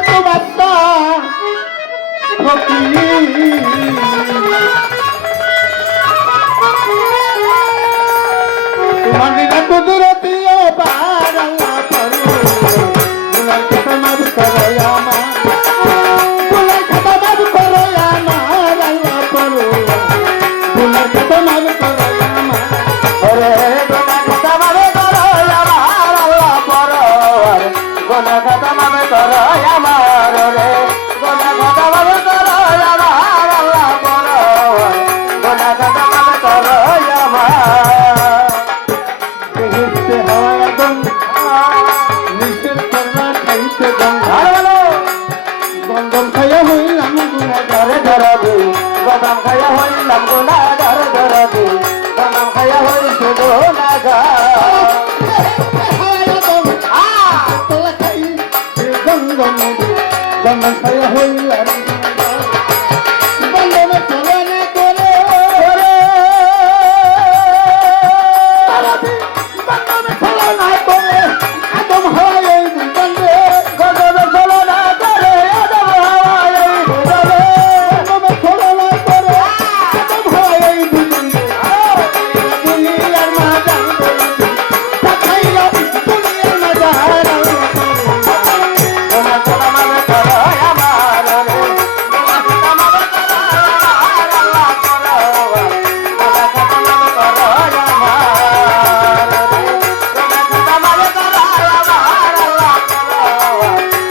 ছোট বাচ্চা তোমার দিকে তো দূরতীয় পার আল্লাহ করো গুনার কথা মাফ করো আমার গুনার কথা মাফ করো আমার আল্লাহ করো গুনার কথা মাফ করো আমার ওরে গুনার কথা মাফ করো আমার আল্লাহ করো গুনার কথা মাফ করো আমার ওরে গুনার কথা মাফ করো আমার আল্লাহ করো গুনার কথা মাফ করো আমার গন্ধম খাইয়া হইলাম গুনাগারে ধরাবো গদাম খাইয়া হইলাম গুনাগারে ধরাবো গদাম খাইয়া হইছে গন্ধম খাইয়া হইলাম গন্ধমে চলে না করে গন্ধমে চলে না করে আদম হয় এই গন্ধে গন্ধমে চলে না করে আদম হয় এই গন্ধে গন্ধমে চলে না করে আদম হয় এই গন্ধে দুনিয়ার মাঝার তাকাইয়া দুনিয়ার মাঝার তোমার কথা মানে করো আমার রে তোমার কথা মানে করো আমার আল্লাহ করো তোমার কথা মানে করো আমার রে তোমার কথা মানে করো আমার আল্লাহ করো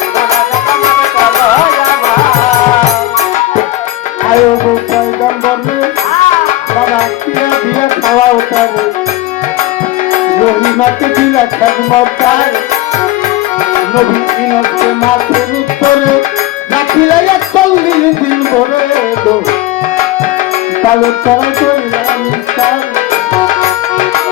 তোমার কথা মানে করো আমার আয়ো পয়গম্বরে বাবা কিয়া দিয়া খাওয়া উঠারে রহিমাকে দিলা খেদমতায় নবী ইনকে মাথের উত্তরে রাখিলে 40 দিন ভরে দো কালো চড়াই কইলাম তার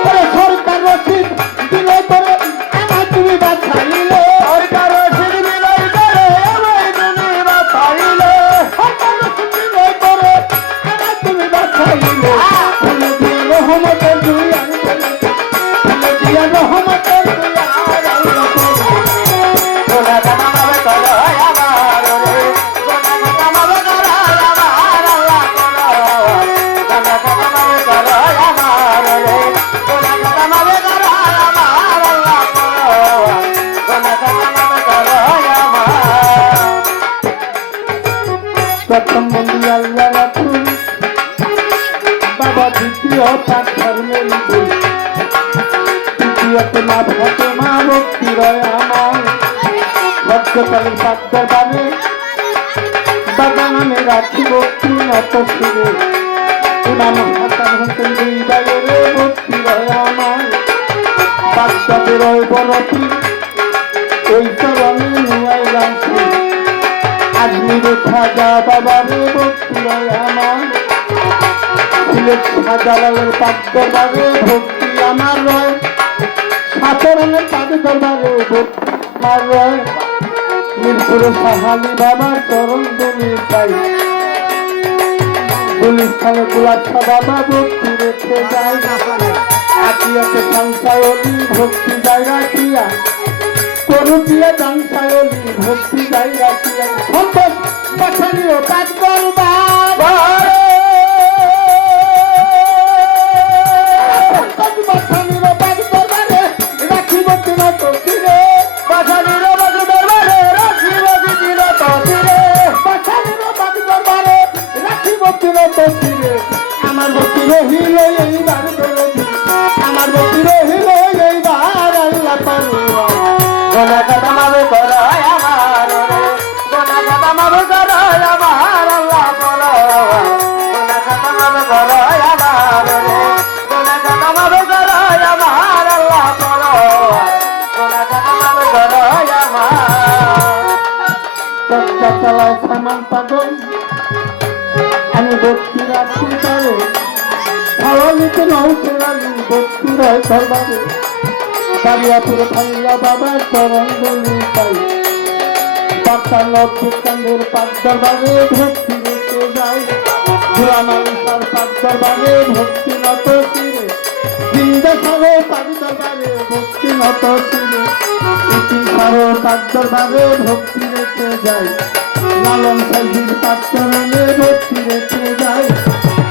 ওরে সরকার রসিদ দিলে করে আমার তুমি বাঁচাইলে সরকার রসিদ দিলে করে আমার তুমি বাঁচাইলে সরকার রসিদ দিলে করে আমার তুমি বাঁচাইলে ফুলে দিয়ে রহমতের দুই আর ফুলে দিয়ে রহমতের দুই আর আল্লাহ গোনা কথা মাফ করো আমার রে গোনা কথা মাফ করো আমার আল্লাহ করো গোনা কথা মাফ করো আমার রে গোনা কথা মাফ করো আমার আল্লাহ করো গোনা কথা মাফ করো আমার প্রথম বন্ধু আল্লাহ রাসূল বাবা দ্বিতীয় পাক ধর্মের ভুল তৃতীয়তে মা ফাতেমা ভক্তি রয় আমার ভক্তকালের পাক দরবারে বাবা নামে রাখি ভক্তি নত শিরে ইমাম হাসান হোসেন দুই ভাইয়ের ভক্তি রয় আমার বাচ্চাদের রয় বরফি ওই চরণে নুয়াইলাম আজমিরে খাজা বাবারে ভক্তি রয় আমার সিলেট শাহজালালের পাক দরবারে ভক্তি আমার রয় সাতরণের পাক দরবারে ভক্তি আমার রয় মিরপুরে সাহালি বাবার চরণ দুনি চাই গুলিস্তানে গুলাচ্ছা বাবা ভক্তি রেখে যায় আকিয়াতে সংসায়লি ভক্তি যায় রাখিয়া করুটিয়া সংসায়লি ভক্তি যায় রাখিয়া সম্পদ পাঠানিও কাজ করবা আমার ভক্তি রহিল এইবার আমার ভক্তি রহিল এইবার আল্লাহ করো গোনা কথা মাফ করো আমার রে গোনা কথা মাফ করো আমার আল্লাহ করো গোনা কথা মাফ করো আমার রে গোনা কথা মাফ করো আমার আল্লাহ করো গোনা কথা মাফ করো আমার চর্চা চালায় সামান পাগল আমি ভক্তি রাখি তারে খাওয়ালিতে নৌসেরালি ভক্তি রয় সর্বারে কালিয়াপুরে খাইয়া বাবার চরণ গলি পাই বাচ্চার লক্ষ্মীকান্দের পাক দরবারে ভক্তি রেখে যায় ঘুরামালিসার পাক দরবারে ভক্তি নত শিরে জিন্দাসারো পাক দরবারে ভক্তি নত শিরে ইতি সারো পাক দরবারে ভক্তি রেখে যায় লালন সাইজির পাত্রনে ভক্তি রেখে যায়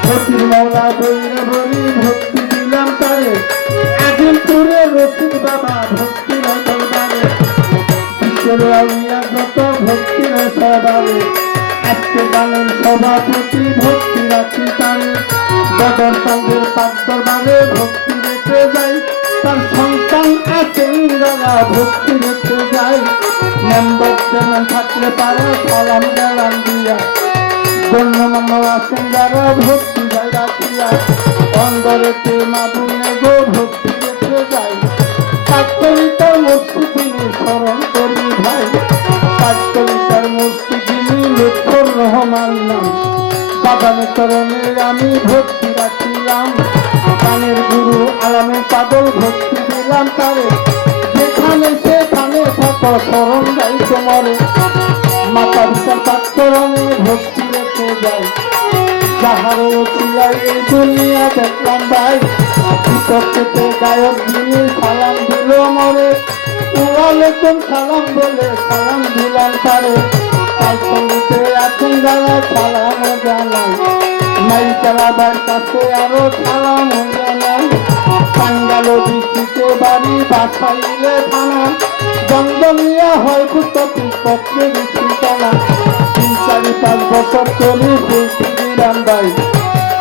ভক্তির মৌলা বইরে বলি ভক্তি দিলাম তারে আজিমপুরে রসিদ বাবা ভক্তির দরবারে বিশ্বের আউলিয়া যত ভক্তির সবারে আজকে গানের সভাপতি ভক্তি রাখি তারে বদর সঙ্গের পাক দরবারে ভক্তি রেখে যায় তার সন্তান আছেন যারা ভক্তি রেখে যায় মেম্বার চেয়ারম্যান থাকলে পারে সালাম গেলাম দিয়া গণ্যমান্য আছেন যারা ভক্তি যায় রাখিয়া অন্দরেতে মাদুনে গো ভক্তি রেখে যায় কাঠকরিতার মসজিদিনী স্মরণ করি ভাই কাঠকরিতার মসজিদিনী লক্ষ্মণ রহমান নাম বাগানে চরণে আমি ভক্তি রাখিলাম গানের গুরু আলামের পাগল ভক্তি দিলাম তারে যেখানে সেখানে থাক স্মরণ যাই তোমারে মাতা পিতার পাচরণে ভক্তি রেখে যায় যাহারও ছিলাই এই দুনিয়া দেখলাম ভাই বিপক্ষেতে গায়ক যিনি সালাম দিল মরে ওয়ালাইকুম সালাম বলে সালাম দিলাম তারে তাই সঙ্গীতে আছেন যারা সালাম জানাই নাই চালাবার কাছে আরো সালাম জানাই টাঙ্গালো ডিস্ট্রিক্টে বাড়ি বাসাইলে থানা জঙ্গলিয়া হয় কুতপি পত্রে ঠিকানা 3-4-5 বছর চলি ভক্তি দিলাম ভাই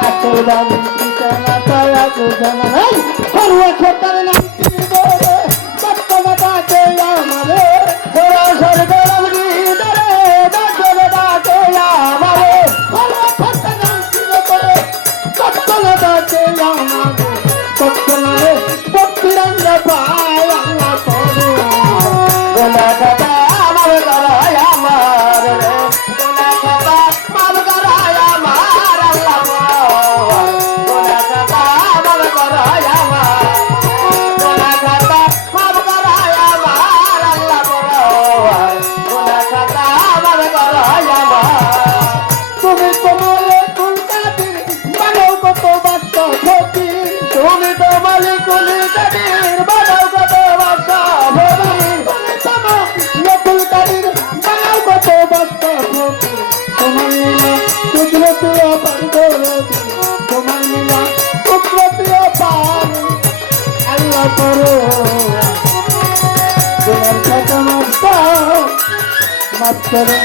আসল বাড়ি ঠিকানা তাই আগে জানা নাই সরুয়া সরকারের নাম কি বলে বর্তমানে ডাকে আমারে সরাসরি বেড়াল গিয়ে ডাকে ডাকে আমারে সরুয়া সরকারের নাম কি বলে বর্তমানে ডাকে আমারে বর্তমানে বক্তিরঙ্গ পায় আল্লাহ করু গোলা দাদা আমার গরায় আমার রে গোলা দাদা মাল গরায় আমার আল্লাহ গোলা দাদা আমার গরায় আমার গোলা দাদা মাল গরায় আমার আল্লাহ গোলা দাদা আমার গরায় আমার তুমি তোমালে কুলকাদির বানাও কত বাচ্চা ভক্তি তুমি তো মালিকুলি কাদির বানাও কত বাচ্চা ভক্তি তুমি তো কুলকাদির বানাও কত বাচ্চা ভক্তি তোমার লীলা কুদরতি অপার গৌরবী তোমার লীলা কুদরতি অপার আল্লাহ করো তোমার কথা মাফ করো